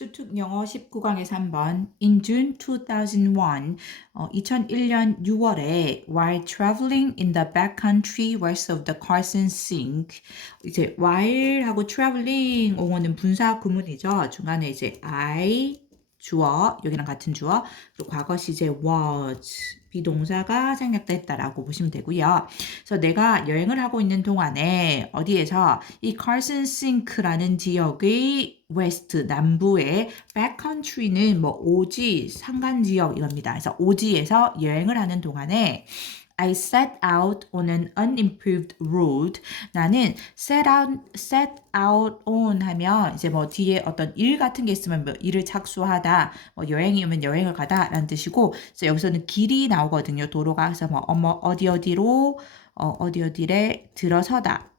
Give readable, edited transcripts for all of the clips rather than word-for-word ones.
수특 영어 19강에서 3번 In June 2001, 2001년 6월에 while traveling in the backcountry west of the Carson Sink 이제 while하고 traveling 옹어는 분사 구문이죠. 중간에 이제 I 주어 여기랑 같은 주어 그리고 과거 시제 was 비동사가 생략됐다라고 보시면 되고요. 그래서 내가 여행을 하고 있는 동안에 어디에서 이 카슨 싱크라는 지역의 웨스트 남부의 백컨트리는 뭐 오지 상간 지역 이겁니다. 그래서 오지에서 여행을 하는 동안에 I set out on an unimproved road. 나는 set out on 하면 이제 뭐 뒤에 어떤 일 같은 게 있으면 뭐 일을 착수하다, 뭐 여행이 오면 여행을 가다라는 뜻이고, 그래서 여기서는 길이 나오거든요. 도로가 그래서 뭐 어디 어디로 어디 어디에 들어서다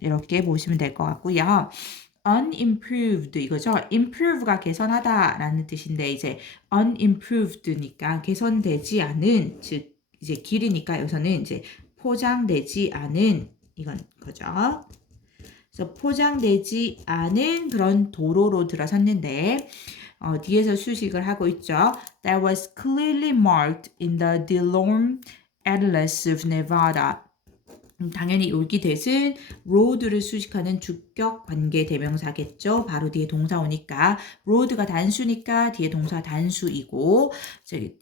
이렇게 보시면 될 것 같고요. unimproved 이거죠. improve가 개선하다라는 뜻인데 이제 unimproved니까 개선되지 않은 즉 이제 길이니까 여기서는 이제 포장되지 않은 이건 거죠. 그래서 포장되지 않은 그런 도로로 들어섰는데 뒤에서 수식을 하고 있죠. That was clearly marked in the DeLorme Atlas of Nevada. 당연히 여기 대신 road를 수식하는 주격 관계 대명사겠죠. 바로 뒤에 동사 오니까 road가 단수니까 뒤에 동사 단수이고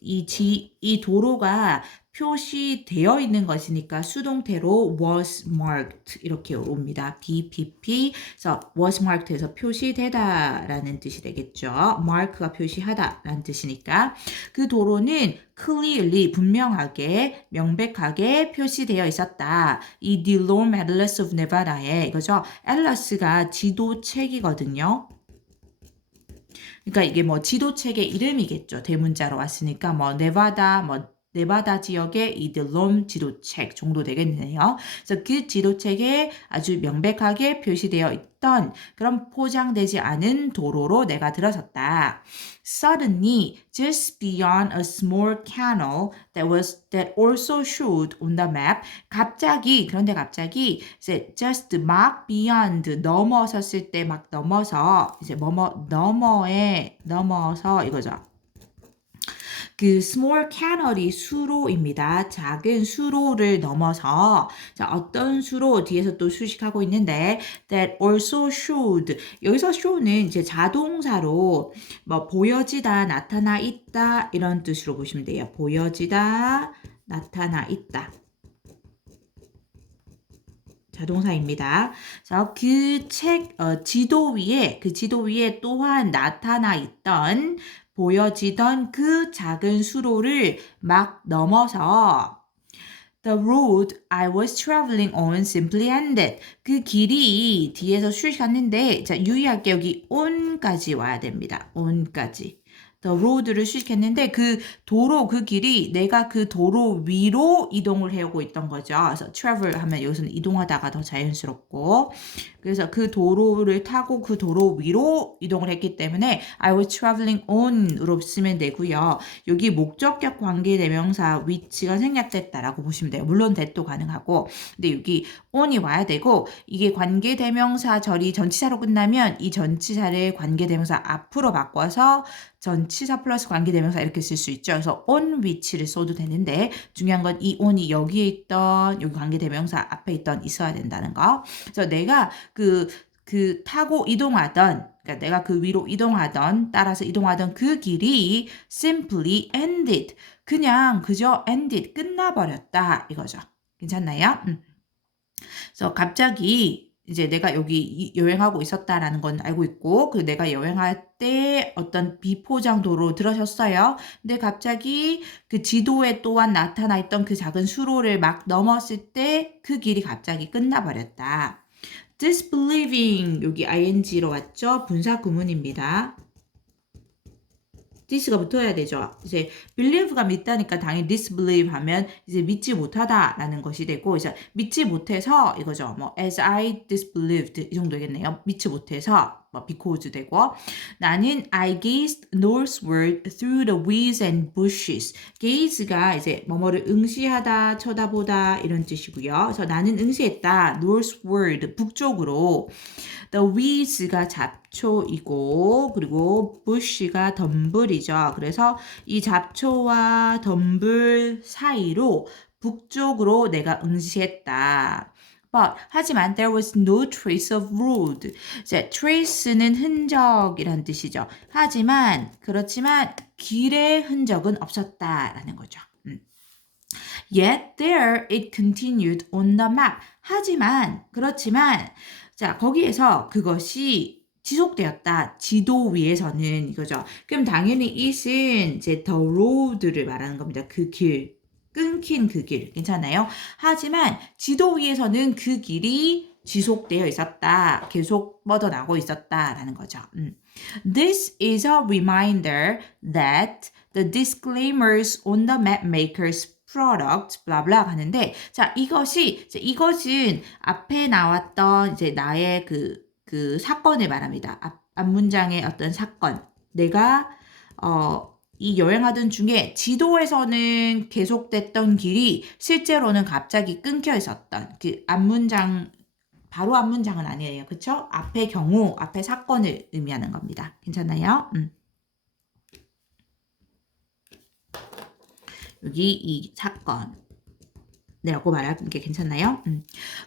이 도로가 표시되어 있는 것이니까 수동태로 was marked 이렇게 옵니다. BPP 그래서 was marked에서 표시되다라는 뜻이 되겠죠. mark가 표시하다라는 뜻이니까 그 도로는 clearly 분명하게 명백하게 표시되어 있었다. 이 DeLorme Atlas of Nevada에 이거죠. 앨러스가 지도책이거든요. 그러니까 이게 뭐 지도책의 이름이겠죠. 대문자로 왔으니까 뭐 네바다 지역의 이 DeLorme 지도책 정도 되겠네요. 그래서 그 지도책에 아주 명백하게 표시되어 있던 그런 포장되지 않은 도로로 내가 들어섰다. Suddenly, just beyond a small canal that also showed on the map, 그런데 갑자기 이제 just 막 beyond 넘어섰을 때 막 넘어서 이제 넘어서 이거죠. 그 small canal이 수로입니다. 작은 수로를 넘어서 자, 어떤 수로 뒤에서 또 수식하고 있는데 that also showed 여기서 show는 이제 자동사로 뭐 보여지다, 나타나 있다 이런 뜻으로 보시면 돼요. 보여지다, 나타나 있다. 자동사입니다. 그래서 지도 위에 또한 나타나 있던 보여지던 그 작은 수로를 막 넘어서 The road I was traveling on simply ended. 그 길이 뒤에서 수식했는데 자 유의할 게 여기 on까지 와야 됩니다. on까지. The road를 수식했는데 그 길이 내가 그 도로 위로 이동을 해오고 있던 거죠. 그래서 travel 하면 여기서는 이동하다가 더 자연스럽고 그래서 그 도로를 타고 그 도로 위로 이동을 했기 때문에 I was traveling on으로 쓰면 되고요. 여기 목적격 관계 대명사 which가 생략됐다라고 보시면 돼요. 물론 that도 가능하고 근데 여기 on이 와야 되고 이게 관계 대명사 절이 전치사로 끝나면 이 전치사를 관계 대명사 앞으로 바꿔서 전치사 플러스 관계대명사 이렇게 쓸 수 있죠. 그래서 on which를 써도 되는데 중요한 건 이 on이 여기에 있던 여기 관계대명사 앞에 있던 있어야 된다는 거. 그래서 내가 그 타고 이동하던 그러니까 내가 그 위로 따라서 이동하던 그 길이 simply ended. 그저 ended 끝나버렸다 이거죠. 괜찮나요? 그래서 갑자기 이제 내가 여기 여행하고 있었다라는 건 알고 있고 그 내가 여행할 때 어떤 비포장도로 들어섰어요. 근데 갑자기 그 지도에 또한 나타나 있던 그 작은 수로를 막 넘었을 때 그 길이 갑자기 끝나버렸다. disbelieving 여기 ing로 왔죠? 분사 구문입니다. this가 붙어야 되죠. 이제 believe가 믿다니까 당연히 disbelieve 하면 이제 믿지 못하다라는 것이 되고 믿지 못해서 이거죠. 뭐 as I disbelieved 이 정도겠네요. 믿지 못해서 뭐 because 되고 나는 I gazed northward through the weeds and bushes. gaze가 이제 뭐뭐를 응시하다, 쳐다보다 이런 뜻이고요. 그래서 나는 응시했다. northward 북쪽으로. The weeds가 잡초이고 그리고 bush가 덤불이죠. 그래서 이 잡초와 덤불 사이로 북쪽으로 내가 응시했다. But 하지만 there was no trace of road. 이제 trace는 흔적이란 뜻이죠. 하지만 그렇지만 길의 흔적은 없었다라는 거죠. Yet there it continued on the map. 하지만 그렇지만 자 거기에서 그것이 지속되었다. 지도 위에서는 이거죠. 그럼 당연히 it은 이제 the road를 말하는 겁니다. 그 길. 끊긴 그 길. 괜찮아요? 하지만 지도 위에서는 그 길이 지속되어 있었다. 계속 뻗어나고 있었다라는 거죠. This is a reminder that the disclaimers on the map maker's product, blah blah 하는데, 자, 이것은 앞에 나왔던 이제 나의 그 사건을 말합니다. 앞문장의 어떤 사건. 내가, 이 여행하던 중에 지도에서는 계속됐던 길이 실제로는 갑자기 끊겨 있었던 그 앞문장, 바로 앞문장은 아니에요. 그쵸? 앞의 경우, 앞의 사건을 의미하는 겁니다. 괜찮나요? 여기 이 사건. 라고 말하는 게 괜찮나요?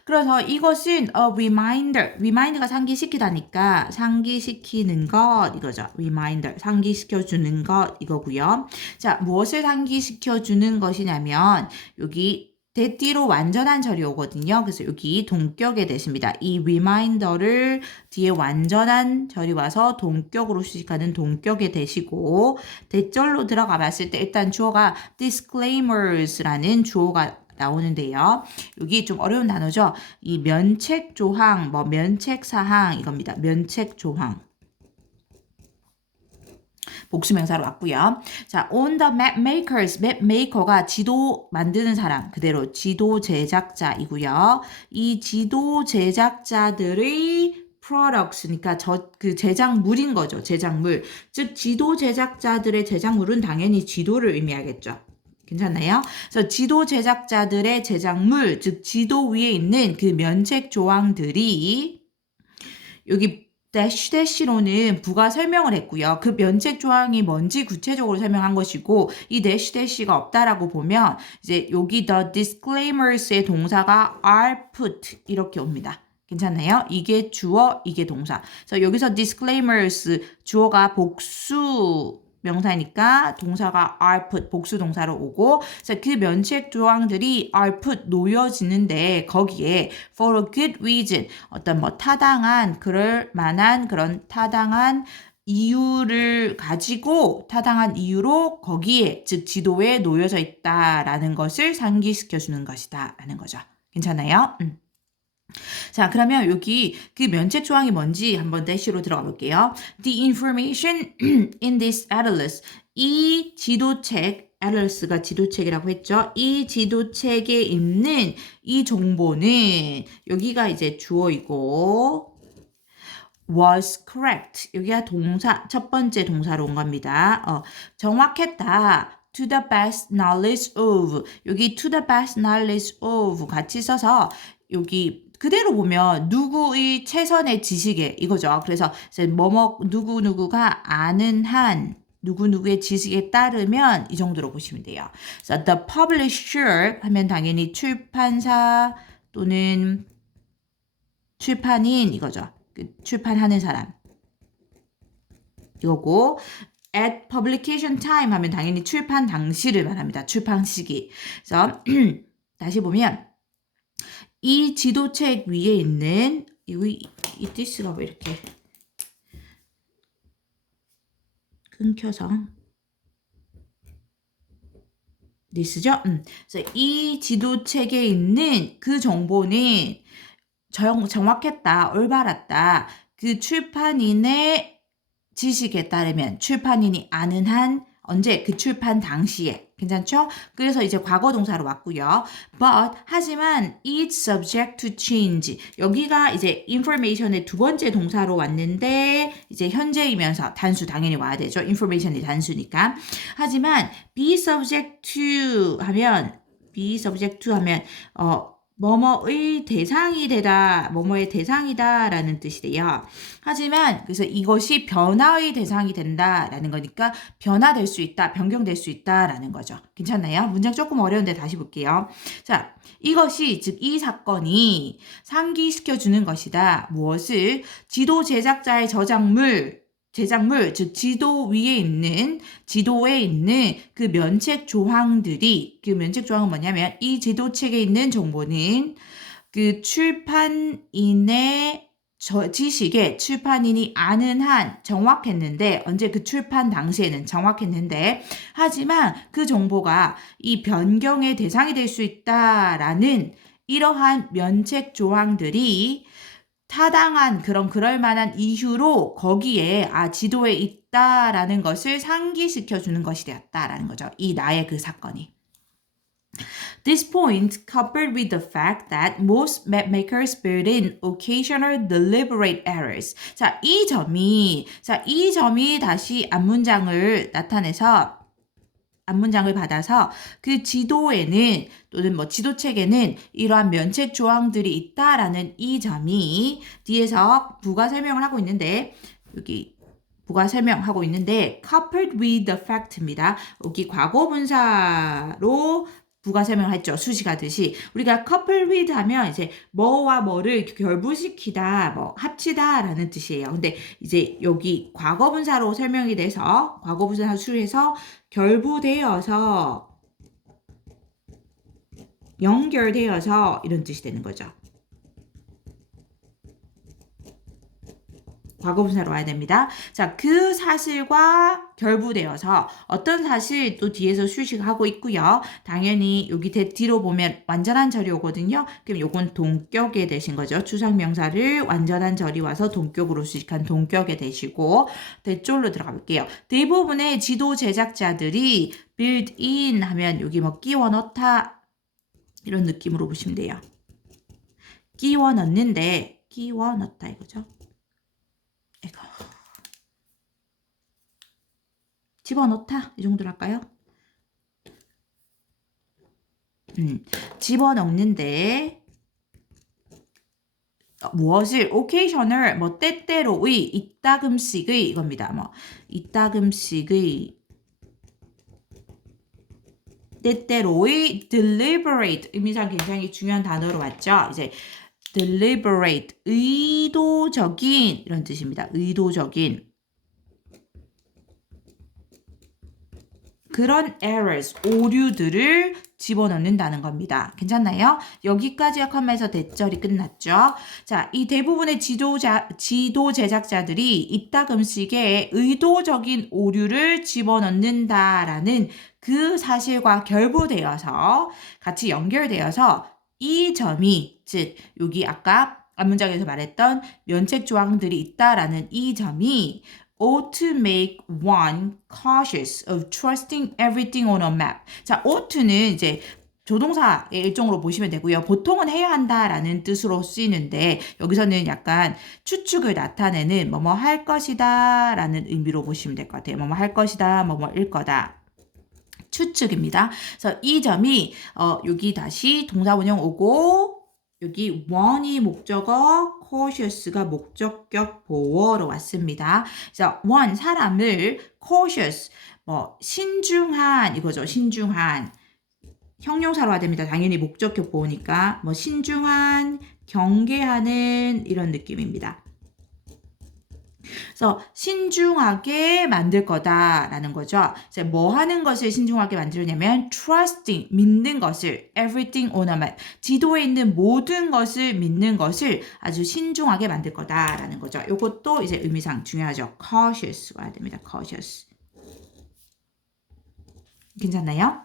그래서 이것은 a reminder가 상기시키다니까 상기시키는 것 이거죠. reminder, 상기시켜주는 것 이거고요. 자, 무엇을 상기시켜주는 것이냐면 여기 대띠로 완전한 절이 오거든요. 그래서 여기 동격에 대십니다. 이 reminder를 뒤에 완전한 절이 와서 동격으로 수식하는 동격에 대시고 대절로 들어가 봤을 때 일단 주어가 disclaimers라는 주어가 나오는데요. 여기 좀 어려운 단어죠. 이 면책조항, 뭐 면책사항 이겁니다. 면책조항. 복수명사로 왔고요. 자, on the map makers, map maker가 지도 만드는 사람, 그대로 지도 제작자이고요. 이 지도 제작자들의 products니까 그 제작물인 거죠. 제작물. 즉 지도 제작자들의 제작물은 당연히 지도를 의미하겠죠. 괜찮나요? 그래서 지도 제작자들의 제작물, 즉 지도 위에 있는 그 면책 조항들이 여기 대시로는 부가 설명을 했고요. 그 면책 조항이 뭔지 구체적으로 설명한 것이고 이 대시가 없다라고 보면 이제 여기 the disclaimers의 동사가 are put 이렇게 옵니다. 괜찮나요? 이게 주어, 이게 동사. 그래서 여기서 disclaimers 주어가 복수 명사니까 동사가 are put 복수 동사로 오고 그 면책 조항들이 are put 놓여지는데 거기에 for a good reason 어떤 뭐 타당한 그럴 만한 그런 타당한 이유를 가지고 타당한 이유로 거기에 즉 지도에 놓여져 있다라는 것을 상기시켜 주는 것이다 라는 거죠. 괜찮아요? 자, 그러면 여기 그 면책 조항이 뭔지 한번 대시로 들어가 볼게요. The information in this atlas. 이 지도책, atlas가 지도책이라고 했죠. 이 지도책에 있는 이 정보는 여기가 이제 주어이고 was correct. 여기가 동사, 첫 번째 동사로 온 겁니다. 정확했다. To the best knowledge of. 여기 to the best knowledge of 같이 써서 여기 그대로 보면 누구의 최선의 지식에 이거죠. 그래서 이제 누구누구가 아는 한 누구누구의 지식에 따르면 이 정도로 보시면 돼요. 그래서 the publisher 하면 당연히 출판사 또는 출판인 이거죠. 출판하는 사람 이거고 at publication time 하면 당연히 출판 당시를 말합니다. 출판 시기. 그래서 다시 보면 이 지도책 위에 있는 이 디스가 왜 이렇게 끊겨서 디스죠? 그래서 이 지도책에 있는 그 정보는 정확했다, 올바랐다. 그 출판인의 지식에 따르면 출판인이 아는 한 언제? 그 출판 당시에. 괜찮죠? 그래서 이제 과거 동사로 왔고요. But 하지만 it's subject to change. 여기가 이제 information의 두 번째 동사로 왔는데 이제 현재이면서 단수 당연히 와야 되죠. information이 단수니까. 하지만 be subject to 하면 뭐뭐의 대상이 되다, 뭐뭐의 대상이다 라는 뜻이 돼요. 하지만 그래서 이것이 변화의 대상이 된다라는 거니까 변화될 수 있다, 변경될 수 있다라는 거죠. 괜찮나요? 문장 조금 어려운데 다시 볼게요. 자, 이것이 즉 이 사건이 상기시켜 주는 것이다. 무엇을? 지도 제작자의 제작물, 즉 지도에 있는 그 면책 조항들이, 그 면책 조항은 뭐냐면 이 지도책에 있는 정보는 그 출판인의 지식에 출판인이 아는 한 정확했는데, 언제? 그 출판 당시에는 정확했는데, 하지만 그 정보가 이 변경의 대상이 될 수 있다라는 이러한 면책 조항들이 타당한 그럴 만한 이유로 거기에 지도에 있다라는 것을 상기시켜 주는 것이 되었다라는 거죠. 이 나의 그 사건이. This point, coupled with the fact that most mapmakers build in occasional deliberate errors. 자, 이 점이 다시 앞문장을 받아서 그 지도에는 또는 뭐 지도책에는 이러한 면책 조항들이 있다라는 이 점이 뒤에서 부가 설명을 하고 있는데, 여기 부가 설명하고 있는데 coupled with the fact입니다. 여기 과거 분사로 부가 설명을 했죠. 수식하듯이. 우리가 couple with 하면 이제 뭐와 뭐를 결부시키다, 뭐 합치다 라는 뜻이에요. 근데 이제 여기 과거 분사로 설명이 돼서 과거 분사 수해서 결부되어서 연결되어서 이런 뜻이 되는 거죠. 과거분사로 와야 됩니다. 자, 그 사실과 결부되어서 어떤 사실 또 뒤에서 수식하고 있고요. 당연히 여기 뒤로 보면 완전한 절이 오거든요. 그럼 요건 동격에 되신 거죠. 추상명사를 완전한 절이 와서 동격으로 수식한 동격에 되시고, 대쪽으로 들어가 볼게요. 대부분의 지도 제작자들이 build in 하면 여기 뭐 끼워 넣다 이런 느낌으로 보시면 돼요. 끼워 넣는데 끼워 넣다 이거죠. 집어넣다 이 정도로 할까요? 집어넣는데 무엇을? occasional 뭐 때때로의 이따금씩의 이겁니다. 뭐 이따금씩의 때때로의 deliberate 의미상 굉장히 중요한 단어로 왔죠. 이제 deliberate 의도적인 이런 뜻입니다. 의도적인 그런 errors, 오류들을 집어넣는다는 겁니다. 괜찮나요? 여기까지가 컴에서 대절이 끝났죠. 자, 이 대부분의 지도 제작자들이 이따금씩에 의도적인 오류를 집어넣는다라는 그 사실과 결부되어서 같이 연결되어서 이 점이, 즉 여기 아까 앞문장에서 말했던 면책 조항들이 있다라는 이 점이 ought to make one cautious of trusting everything on a map. 자, ought는 이제 조동사의 일종으로 보시면 되고요. 보통은 해야 한다라는 뜻으로 쓰이는데 여기서는 약간 추측을 나타내는 뭐뭐 할 것이다 라는 의미로 보시면 될 것 같아요. 뭐뭐 할 것이다, 뭐뭐일 거다. 추측입니다. 그래서 이 점이 여기 다시 동사원형 오고 여기 one이 목적어, cautious가 목적격 보어로 왔습니다. 그래서 one 사람을 cautious 뭐 신중한 이거죠. 신중한 형용사로 와야 됩니다. 당연히 목적격 보어니까 뭐 신중한, 경계하는 이런 느낌입니다. 그래서 신중하게 만들 거다라는 거죠. 이제 뭐 하는 것을 신중하게 만들냐면 trusting, 믿는 것을 everything on a map, 지도에 있는 모든 것을 믿는 것을 아주 신중하게 만들 거다라는 거죠. 이것도 이제 의미상 중요하죠. cautious 와야 됩니다. cautious. 괜찮나요?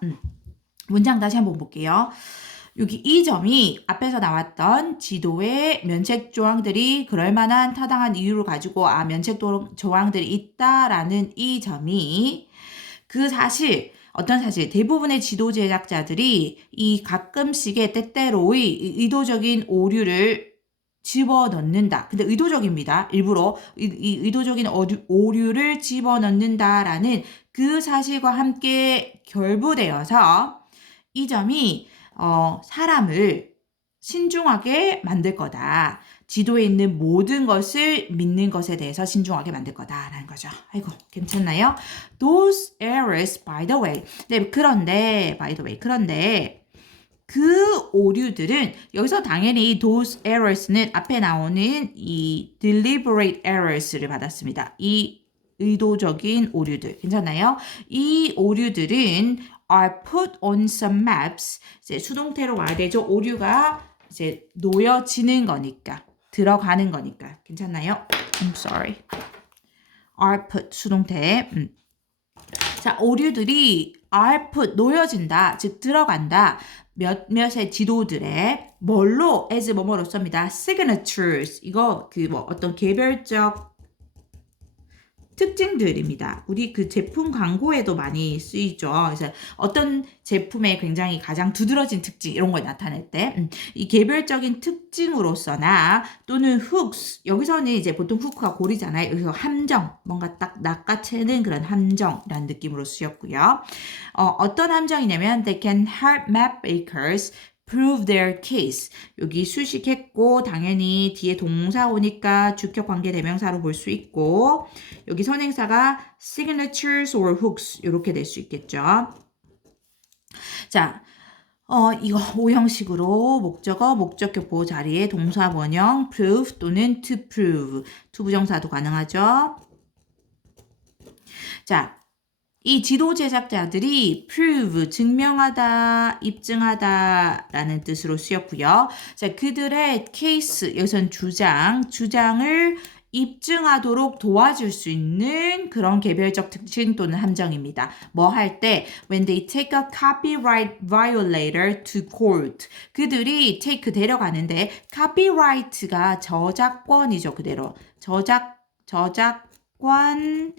문장 다시 한번 볼게요. 여기 이 점이 앞에서 나왔던 지도에 면책 조항들이 그럴 만한 타당한 이유를 가지고 면책 조항들이 있다라는 이 점이 그 사실 어떤 사실 대부분의 지도 제작자들이 이 가끔씩의 때때로의 의도적인 오류를 집어넣는다. 근데 의도적입니다. 일부러 이 의도적인 오류를 집어넣는다라는 그 사실과 함께 결부되어서 이 점이 사람을 신중하게 만들 거다. 지도에 있는 모든 것을 믿는 것에 대해서 신중하게 만들 거다라는 거죠. 아이고, 괜찮나요? Those errors, by the way. 네, 그런데, by the way. 그런데 그 오류들은 여기서 당연히 those errors는 앞에 나오는 이 deliberate errors를 받았습니다. 이 의도적인 오류들. 괜찮나요? 이 오류들은 are put on some maps. 이제 수동태로 와야 되죠. 오류가 이제 놓여지는 거니까. 들어가는 거니까. 괜찮나요? I'm sorry. are put 수동태. 자, 오류들이 are put 놓여진다. 즉 들어간다. 몇몇의 지도들의 뭘로 as 뭐뭐로 씁니다. signatures. 이거 어떤 개별적 특징들입니다. 우리 그 제품 광고에도 많이 쓰이죠. 그래서 어떤 제품의 굉장히 가장 두드러진 특징 이런 걸 나타낼 때 이 개별적인 특징으로서나 또는 hooks 여기서는 이제 보통 hook가 고리잖아요. 여기서 함정 뭔가 딱 낚아채는 그런 함정이라는 느낌으로 쓰였고요. 어떤 함정이냐면 they can help map makers prove their case. 여기 수식했고 당연히 뒤에 동사 오니까 주격 관계 대명사로 볼 수 있고 여기 선행사가 signatures or hooks 이렇게 될 수 있겠죠. 자, 이거 오형식으로 목적어, 목적격 보호 자리에 동사 원형 prove 또는 to prove 투부정사도 가능하죠. 자, 이 지도 제작자들이 prove, 증명하다, 입증하다라는 뜻으로 쓰였고요. 자, 그들의 case, 여기선 주장을 입증하도록 도와줄 수 있는 그런 개별적 특징 또는 함정입니다. 뭐 할 때 when they take a copyright violator to court 그들이 take 데려가는데 copyright가 저작권이죠. 그대로 저작권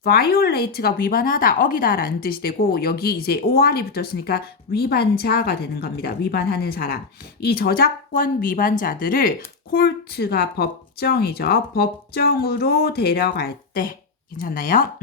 violate가 위반하다, 어기다라는 뜻이 되고 여기 이제 or이 붙었으니까 위반자가 되는 겁니다. 위반하는 사람. 이 저작권 위반자들을 court가 법정이죠. 법정으로 데려갈 때 괜찮나요?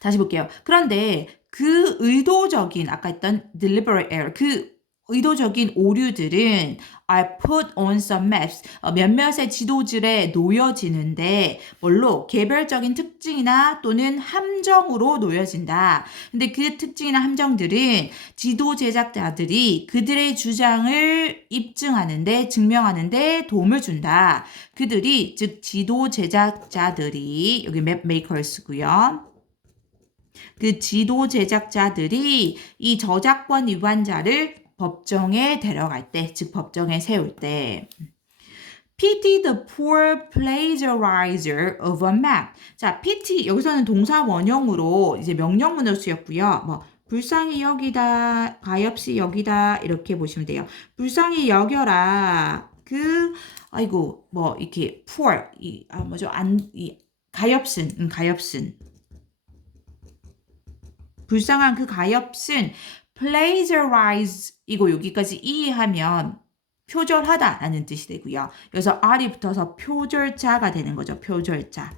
다시 볼게요. 그런데 그 의도적인 아까 했던 deliberate error 그 의도적인 오류들은 are put on some maps. 몇몇의 지도들에 놓여지는데 뭘로? 개별적인 특징이나 또는 함정으로 놓여진다. 근데 그 특징이나 함정들은 지도 제작자들이 그들의 주장을 입증하는데 증명하는데 도움을 준다. 그들이 즉 지도 제작자들이 여기 map makers고요. 그 지도 제작자들이 이 저작권 위반자를 법정에 데려갈 때, 즉 법정에 세울 때 pity the poor plagiarizer of a map. 자, pity 여기서는 동사 원형으로 이제 명령문으로 쓰였고요. 뭐 불쌍히 여기다, 가엾이 여기다 이렇게 보시면 돼요. 불쌍히 여겨라. 아이고 뭐 이렇게 poor 가엾은 불쌍한 그 가엾은 plagiarize 이거 여기까지 이해하면 표절하다라는 뜻이 되고요. 여기서 R이 붙어서 표절자가 되는 거죠. 표절자.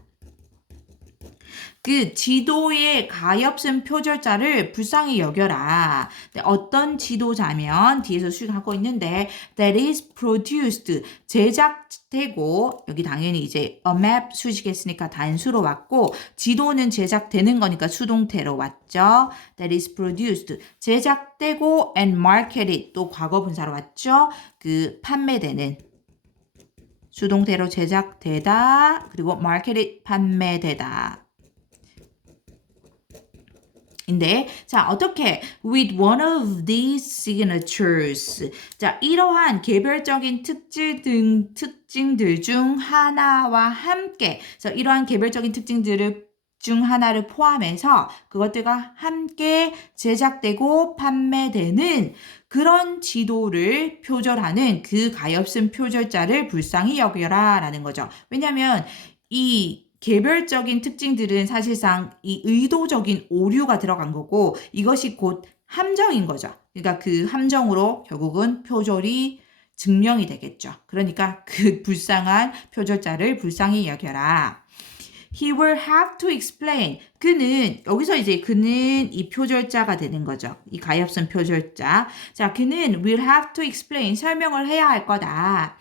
그 지도의 가엾은 표절자를 불쌍히 여겨라. 어떤 지도자면 뒤에서 수식하고 있는데 that is produced 제작되고 여기 당연히 이제 a map 수식했으니까 단수로 왔고 지도는 제작되는 거니까 수동태로 왔죠. that is produced 제작되고 and marketed 또 과거 분사로 왔죠. 그 판매되는 수동태로 제작되다 그리고 marketed 판매되다. 인데 자 어떻게 with one of these signatures 자 이러한 개별적인 특징들 중 하나와 함께 그래서 이러한 개별적인 특징들을 중 하나를 포함해서 그것들과 함께 제작되고 판매되는 그런 지도를 표절하는 그 가엾은 표절자를 불쌍히 여겨라 라는 거죠. 왜냐하면 이 개별적인 특징들은 사실상 이 의도적인 오류가 들어간 거고 이것이 곧 함정인 거죠. 그러니까 그 함정으로 결국은 표절이 증명이 되겠죠. 그러니까 그 불쌍한 표절자를 불쌍히 여겨라. He will have to explain. 그는 여기서 이제 그는 이 표절자가 되는 거죠. 이 가엾은 표절자. 자, 그는 will have to explain. 설명을 해야 할 거다.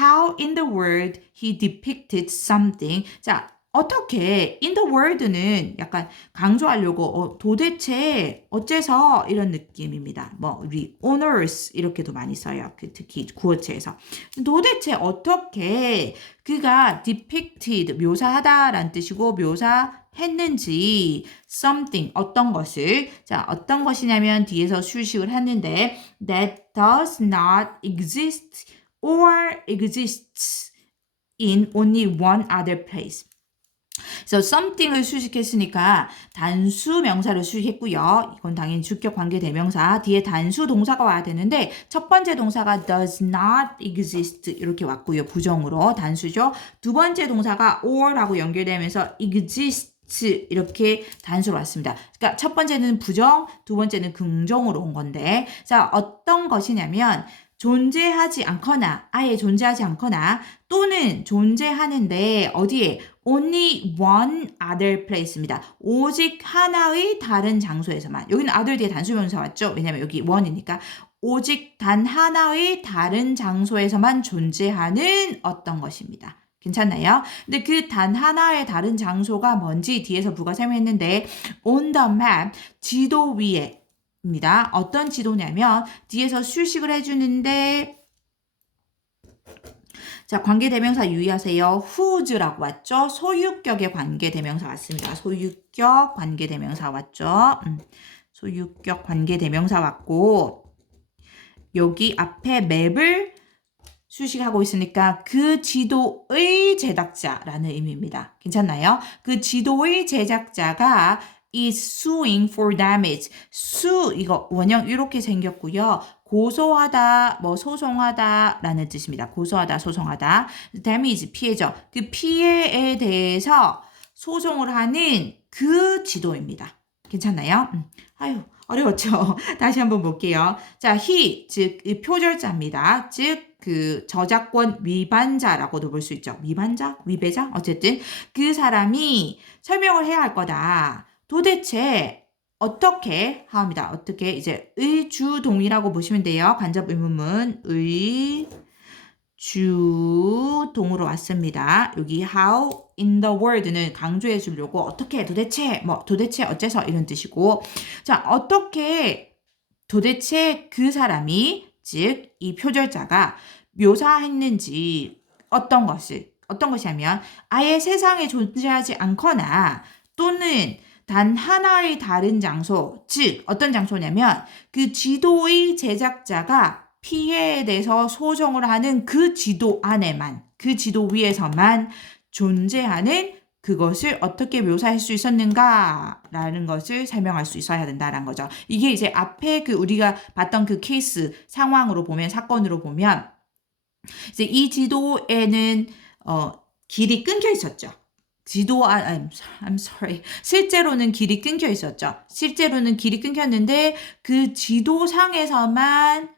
How in the world he depicted something. 자, 어떻게 in the world는 약간 강조하려고 도대체 어째서 이런 느낌입니다. 뭐 우리 owners 이렇게도 많이 써요. 그 특히 구어체에서. 도대체 어떻게 그가 depicted 묘사하다라는 뜻이고 묘사했는지 something 어떤 것을 자 어떤 것이냐면 뒤에서 수식을 했는데 that does not exist or exists in only one other place. So something을 수식했으니까 단수 명사를 수식했고요. 이건 당연히 주격 관계 대명사. 뒤에 단수 동사가 와야 되는데 첫 번째 동사가 does not exist 이렇게 왔고요. 부정으로 단수죠. 두 번째 동사가 or라고 연결되면서 exists 이렇게 단수로 왔습니다. 그러니까 첫 번째는 부정, 두 번째는 긍정으로 온 건데 자 어떤 것이냐면 존재하지 않거나 아예 존재하지 않거나 또는 존재하는데 어디에 only one other place입니다. 오직 하나의 다른 장소에서만. 여기는 other 뒤에 단수명사 왔죠? 왜냐면 여기 one이니까 오직 단 하나의 다른 장소에서만 존재하는 어떤 것입니다. 괜찮나요? 근데 그 단 하나의 다른 장소가 뭔지 뒤에서 부가 설명했는데 on the map 지도 위에 입니다. 어떤 지도냐면 뒤에서 수식을 해주는데 자 관계대명사 유의하세요. whose라고 왔죠. 소유격의 관계대명사 왔습니다. 소유격 관계대명사 왔죠. 소유격 관계대명사 왔고 여기 앞에 맵을 수식하고 있으니까 그 지도의 제작자라는 의미입니다. 괜찮나요? 그 지도의 제작자가 is suing for damage. 이거 원형 이렇게 생겼고요. 고소하다, 뭐 소송하다 라는 뜻입니다. 고소하다, 소송하다. damage, 피해죠. 그 피해에 대해서 소송을 하는 그 지도입니다. 괜찮나요? 아유, 어려웠죠? 다시 한번 볼게요. 자, he, 즉, 이 표절자입니다. 즉, 그 저작권 위반자라고도 볼 수 있죠. 위반자? 위배자? 어쨌든 그 사람이 설명을 해야 할 거다. 도대체 어떻게 하옵니다. 어떻게 이제 의주동이라고 보시면 돼요. 간접 의문문 의주동으로 왔습니다. 여기 how in the world는 강조해 주려고 어떻게 도대체 뭐 도대체 어째서 이런 뜻이고 자 어떻게 도대체 그 사람이 즉 이 표절자가 묘사했는지 어떤 것이냐면 아예 세상에 존재하지 않거나 또는 단 하나의 다른 장소, 즉 어떤 장소냐면 그 지도의 제작자가 피해에 대해서 소송을 하는 그 지도 안에만, 그 지도 위에서만 존재하는 그것을 어떻게 묘사할 수 있었는가라는 것을 설명할 수 있어야 된다는 거죠. 이게 이제 앞에 그 우리가 봤던 그 케이스 상황으로 보면 사건으로 보면 이제 이 지도에는 길이 끊겨 있었죠. I'm sorry. 실제로는 길이 끊겨 있었죠. 실제로는 길이 끊겼는데 그 지도상에서만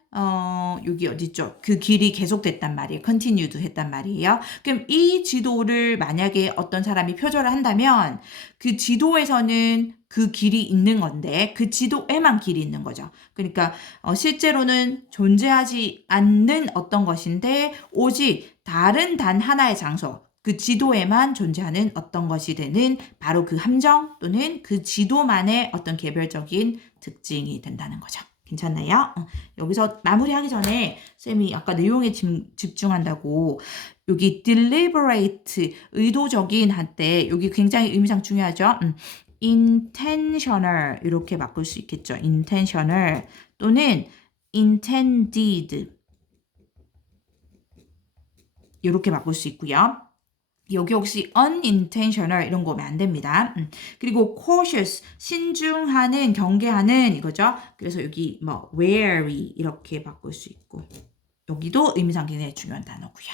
여기 어디죠? 그 길이 계속됐단 말이에요. continued 했단 말이에요. 그럼 이 지도를 만약에 어떤 사람이 표절을 한다면 그 지도에서는 그 길이 있는 건데 그 지도에만 길이 있는 거죠. 그러니까 실제로는 존재하지 않는 어떤 것인데 오직 다른 단 하나의 장소 그 지도에만 존재하는 어떤 것이 되는 바로 그 함정 또는 그 지도만의 어떤 개별적인 특징이 된다는 거죠. 괜찮나요? 여기서 마무리하기 전에 쌤이 아까 내용에 집중한다고 여기 deliberate 의도적인 할 때 여기 굉장히 의미상 중요하죠. intentional 이렇게 바꿀 수 있겠죠. intentional 또는 intended 이렇게 바꿀 수 있고요. 여기 혹시 unintentional 이런 거 오면 안 됩니다. 그리고 cautious, 신중하는, 경계하는 이거죠. 그래서 여기 뭐 wary 이렇게 바꿀 수 있고 여기도 의미상 굉장히 중요한 단어고요.